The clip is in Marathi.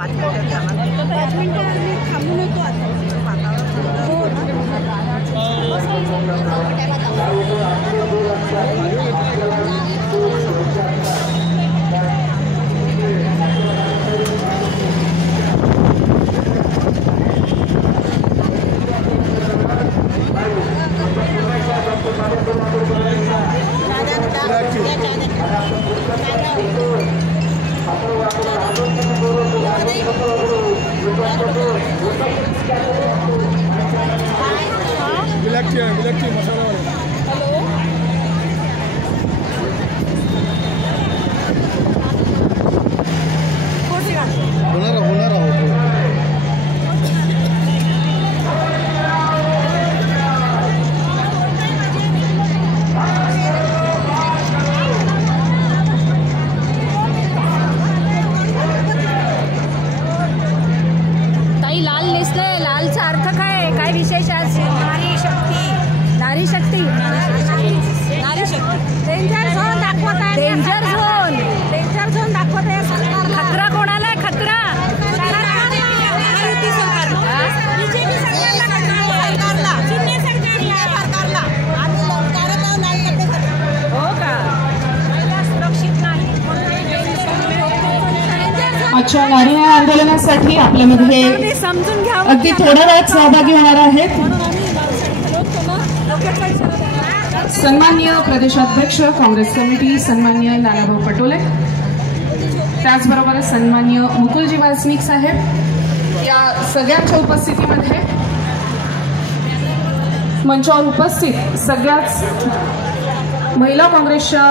5 मिनिटं थांबून येतो आता बिलक्की मसाला होणार ताई लाल नेसले, लालचा अर्थ काय? काय विशेष आज? नारी शक्ती, नारी शक्ती, नारी शक्ती. डेंजर झोन दाखवत आहे. डेंजर झोन, डेंजर झोन दाखवत आहे सरकार. खतरा कोणाला आहे? खतरा आजच्या नारी न्याय आंदोलनासाठी आपल्यामध्ये समजून घ्या. अगदी थोड्या वेळात सहभागी होणार आहेत सन्माननीय प्रदेशाध्यक्ष काँग्रेस कमिटी सन्माननीय नानाभाऊ पटोले, त्याचबरोबर सन्माननीय मुकुलजी वासनिक साहेब. या सगळ्यांच्या उपस्थितीमध्ये मंचावर उपस्थित सगळ्याच महिला काँग्रेसच्या